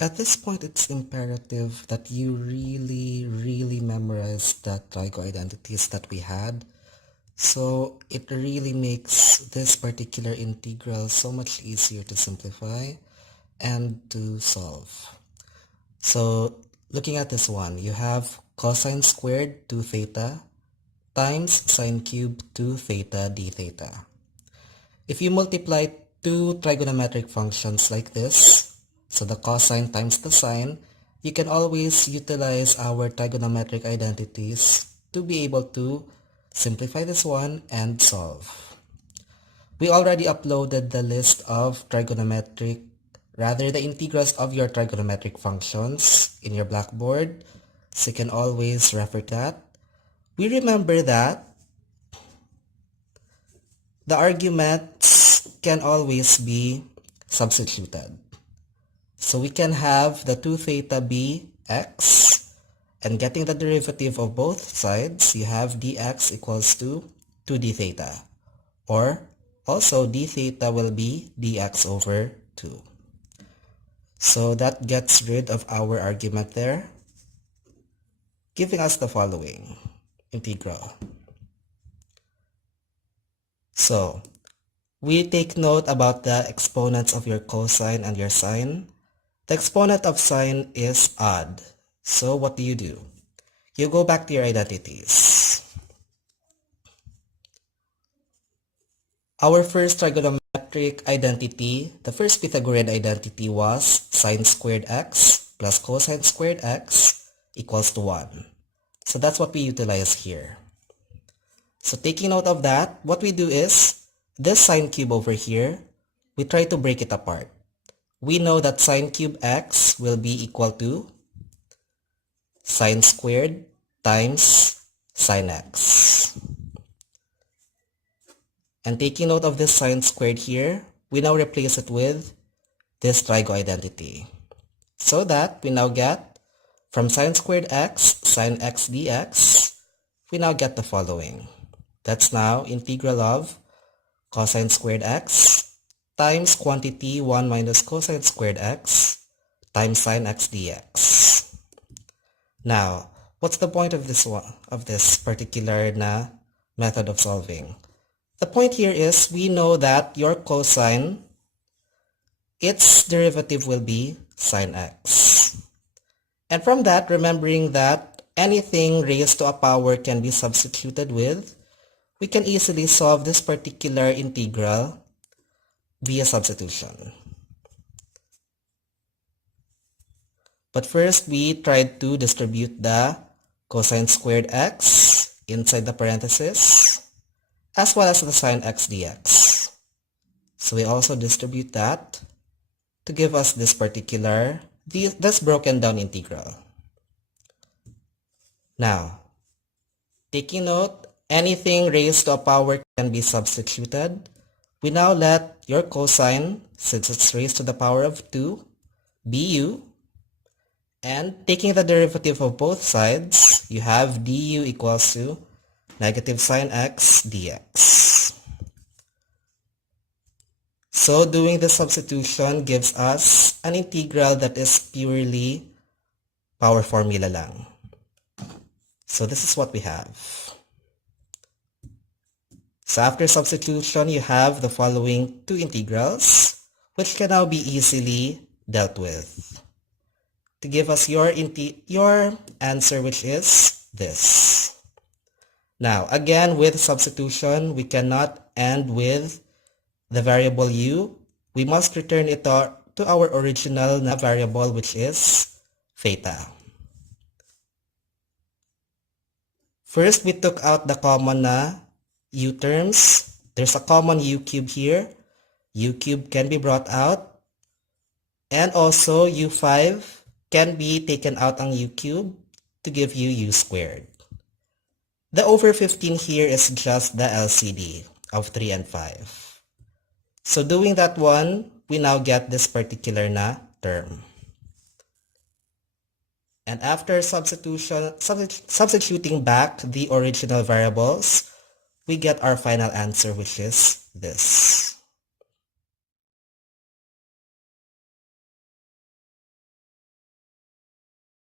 At this point, it's imperative that you really memorize the trigo identities that we had. So it really makes this particular integral so much easier to simplify and to solve. So looking at this one, you have cosine squared 2 theta times sine cubed 2 theta d theta. If you multiply two trigonometric functions like this, so the cosine times the sine, you can always utilize our trigonometric identities to be able to simplify this one and solve. We already uploaded the list of the integrals of your trigonometric functions in your blackboard, so you can always refer to that. We remember that the arguments can always be substituted. So we can have the 2 theta be x, and getting the derivative of both sides, you have dx equals to 2d theta, or also d theta will be dx over 2. So that gets rid of our argument there, giving us the following integral. So we take note about the exponents of your cosine and your sine. The exponent of sine is odd. So what do? You go back to your identities. Our first trigonometric identity, the first Pythagorean identity was sine squared x plus cosine squared x equals to 1. So that's what we utilize here. So taking note of that, what we do is, this sine cube over here, we try to break it apart. We know that sine cube x will be equal to sine squared times sine x. And taking note of this sine squared here, we now replace it with this trigo identity. So that we now get from sine squared x, sine x dx, we now get the following. That's now integral of cosine squared x times quantity 1 minus cosine squared x times sine x dx. Now, what's the point of this particular method of solving? The point here is we know that your cosine, its derivative will be sine x. And from that, remembering that anything raised to a power can be substituted with, we can easily solve this particular integral via substitution. But first, we tried to distribute the cosine squared x inside the parenthesis, as well as the sine x dx. So we also distribute that to give us this broken down integral. Now, taking note, anything raised to a power can be substituted. We now let your cosine, since it's raised to the power of 2, be u. And taking the derivative of both sides, you have du equals to negative sine x dx. So doing the substitution gives us an integral that is purely power formula lang. So this is what we have. So after substitution, you have the following two integrals, which can now be easily dealt with to give us your answer, which is this. Now, again, with substitution, we cannot end with the variable u. We must return it to our original variable, which is theta. First, we took out the common u terms. There's a common u cube here. U cube can be brought out. And also, u5 can be taken out ang u cube to give you u squared. The over 15 here is just the LCD of 3 and 5. So doing that one, we now get this particular term. And after substituting back the original variables, we get our final answer, which is this.